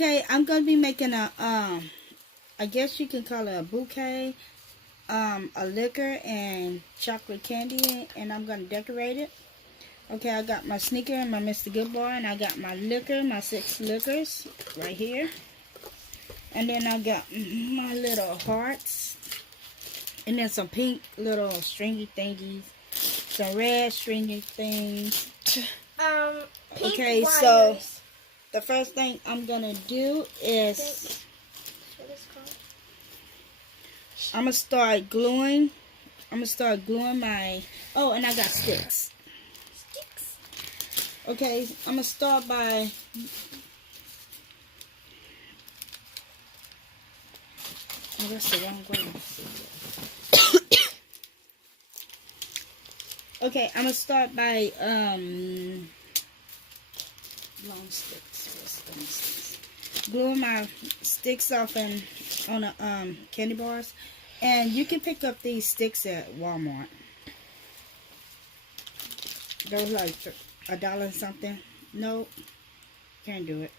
Okay, I'm gonna be making a I guess you can call it a bouquet, a liquor and chocolate candy, and I'm gonna decorate it. Okay, I got my sneaker and my Mr. Good Boy, and I got my liquor, my 6 liquors right here. And then I got my little hearts. And then some pink little stringy thingies. Some red stringy things. Pink okay, wires. So the first thing I'm gonna do is I'm gonna start gluing. My and I got sticks. Okay, I'm gonna start by that's the wrong way. Okay, I'm gonna start by long sticks. Gluing my sticks off on the candy bars, and you can pick up these sticks at Walmart. Those like $1 and something. Nope, can't do it.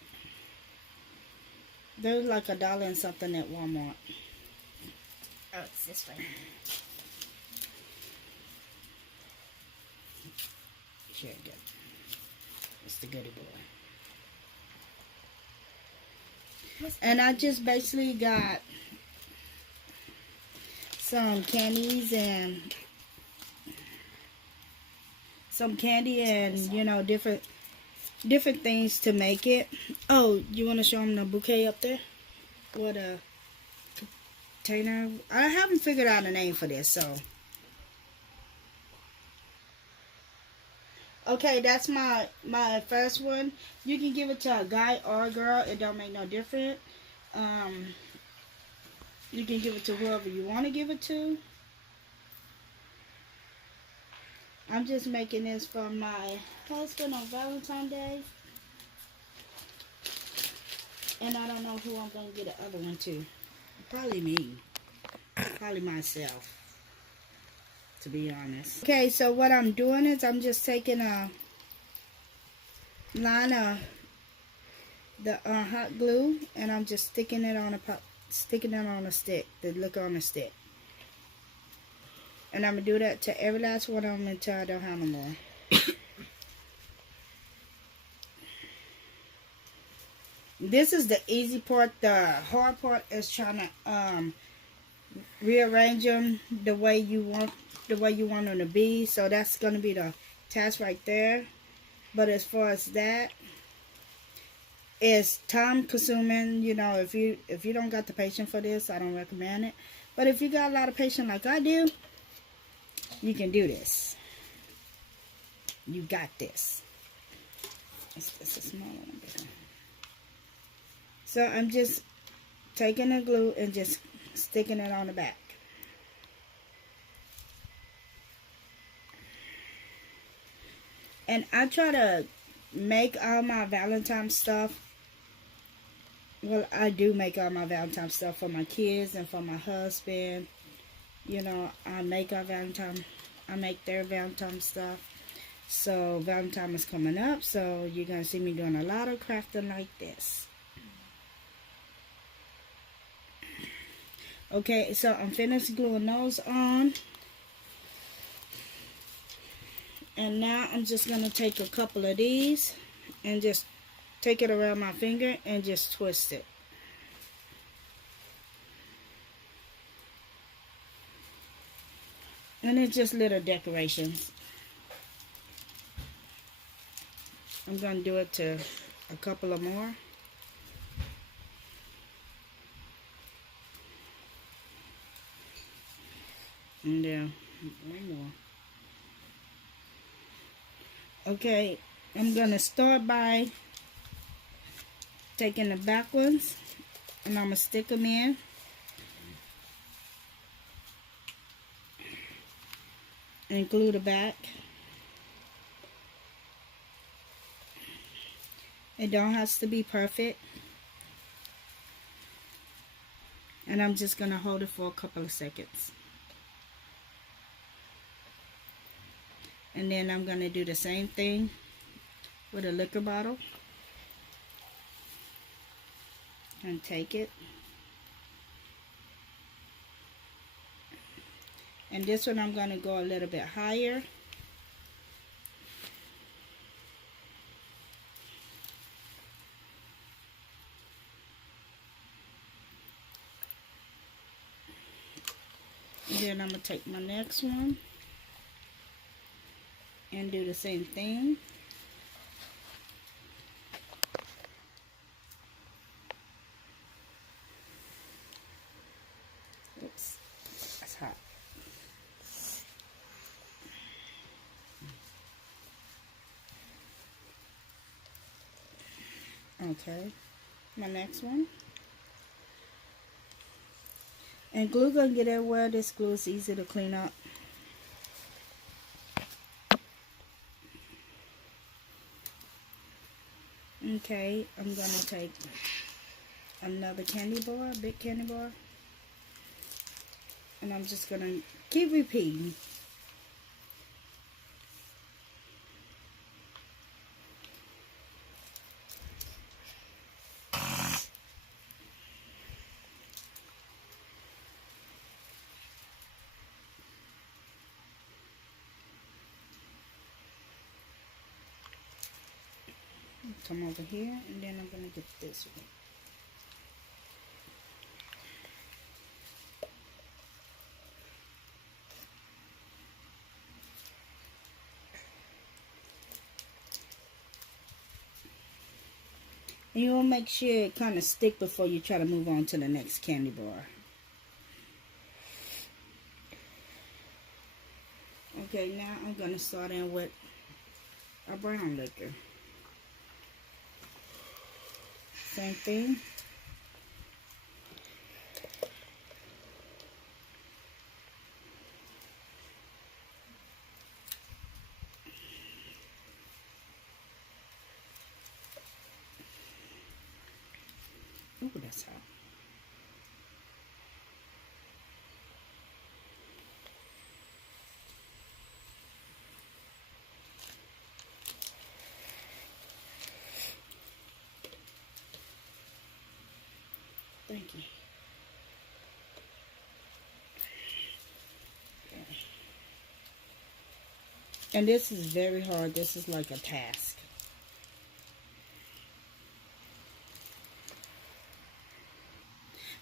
Those like $1 and something at Walmart. Oh, it's this way. Here we go. It's the goodie boy. And I just basically got some candies and you know different things to make it. Oh, you want to show them the bouquet up there? What a container. I haven't figured out a name for this, so. Okay, that's my first one. You can give it to a guy or a girl. It don't make no difference. You can give it to whoever you want to give it to. I'm just making this for my husband on Valentine Day. And I don't know who I'm going to get the other one to. Probably me. Probably myself, to be honest. Okay, so what I'm doing is I'm just taking a line of the hot glue, and I'm just sticking it on a stick, the liquor on a stick. And I'm going to do that to every last one of them until I don't have no more. This is the easy part. The hard part is trying to rearrange them the way you want them to be. So that's going to be the task right there. But as far as that, it's time consuming. You know, if you don't got the patience for this, I don't recommend it. But if you got a lot of patience like I do, you can do this. You got this. It's a small one. So I'm just taking the glue and just sticking it on the back. And I try to make all my Valentine stuff. Well, I do make all my Valentine stuff for my kids and for my husband. You know, I make their Valentine stuff. So Valentine is coming up, so you're going to see me doing a lot of crafting like this. Okay, so I'm finished gluing those on. And now I'm just going to take a couple of these and just take it around my finger and just twist it. And it's just little decorations. I'm going to do it to a couple of more. And one more. Okay, I'm going to start by taking the back ones and I'm going to stick them in. And glue the back. It don't have to be perfect. And I'm just going to hold it for a couple of seconds. And then I'm going to do the same thing with a liquor bottle. And take it. And this one I'm going to go a little bit higher. And then I'm going to take my next one and do the same thing. Oops, that's hot. Okay, my next one. And glue gonna get everywhere. This glue is easy to clean up. Okay, I'm gonna take another candy bar, big candy bar. And I'm just gonna keep repeating. Come over here, and then I'm gonna get this one. And you want to make sure it kind of stick before you try to move on to the next candy bar. Okay, now I'm going to start in with a brown liquor. Same thing. Ooh, that's hot. Thank you. Okay. And this is very hard. This is like a task.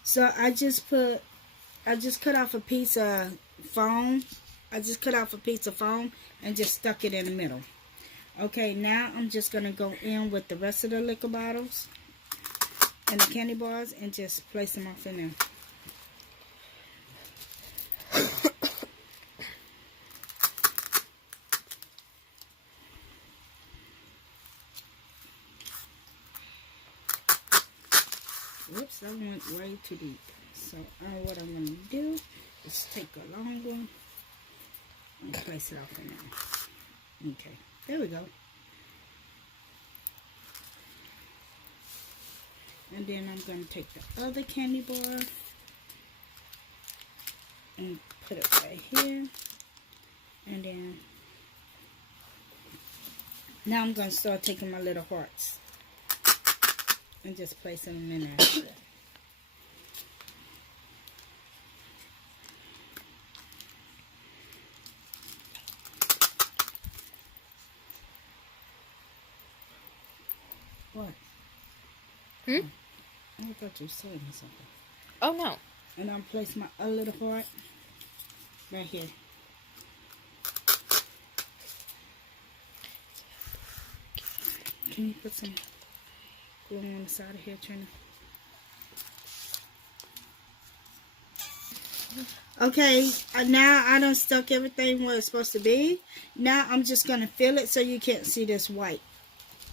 So I just cut off a piece of foam. I just cut off a piece of foam and just stuck it in the middle. Okay, now I'm just going to go in with the rest of the liquor bottles and the candy bars and just place them off in there. Whoops, that went way too deep. So what I'm going to do is take a long one and place it off in there. Okay, there we go. And then I'm going to take the other candy bar and put it right here. And then now I'm going to start taking my little hearts and just placing them in there. What? I thought you were saying something. Oh, no. And I'm placing my other little heart right here. Can you put some glue on the side of here, Trina? Okay, now I done stuck everything where it's supposed to be. Now I'm just going to fill it so you can't see this white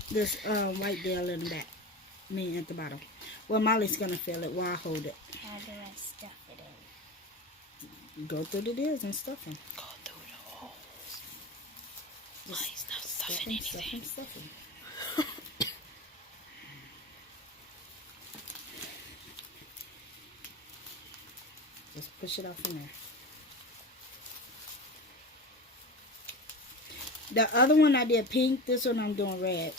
deal in the back. At the bottom. Well, Molly's going to fill it while I hold it. How do I stuff it in? Go through the deals and stuff them. Go through the holes. Molly's not stuffing anything. Stuff them. Just push it off in there. The other one I did pink. This one I'm doing red.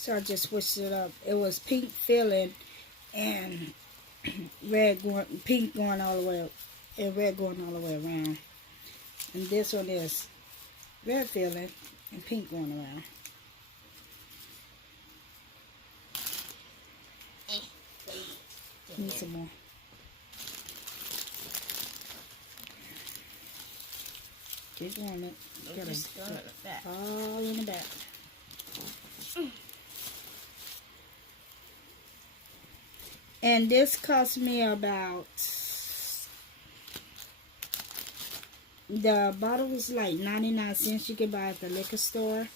So I just switched it up. It was pink filling and pink going all the way, and red going all the way around. And this one is red filling and pink going around. Need some more. Keep going it. Got it all in the back. And this cost me about, the bottle was like 99 cents. You can buy at the liquor store.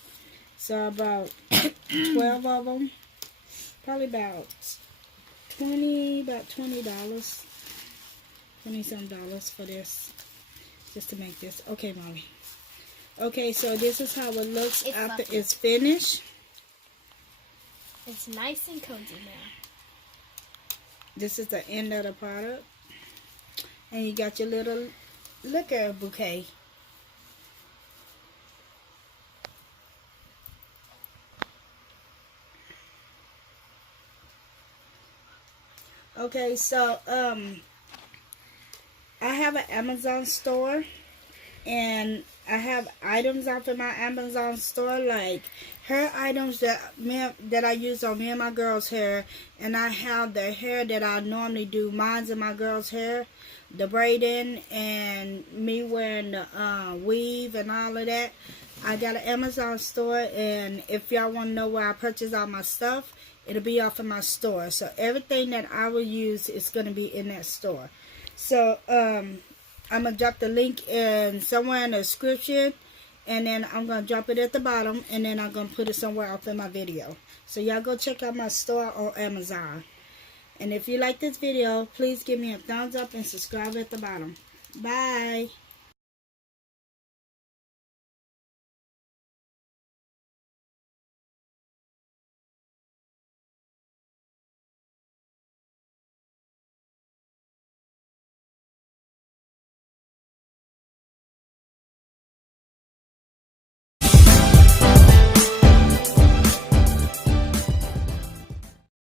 So about 12 of them. Probably about $20, $20 for this. Just to make this. Okay, Molly. Okay, so this is how it looks after it's finished. It's nice and cozy now. This is the end of the product. And you got your little liquor bouquet. Okay, so I have an Amazon store, and I have items off of my Amazon store, like hair items that I use on me and my girl's hair, and I have the hair that I normally do, mine's and my girl's hair, the braiding, and me wearing the weave and all of that. I got an Amazon store, and if y'all want to know where I purchase all my stuff, it'll be off of my store. So everything that I will use is going to be in that store. So I'm going to drop the link in somewhere in the description, and then I'm going to drop it at the bottom, and then I'm going to put it somewhere else in my video. So y'all go check out my store on Amazon. And if you like this video, please give me a thumbs up and subscribe at the bottom. Bye.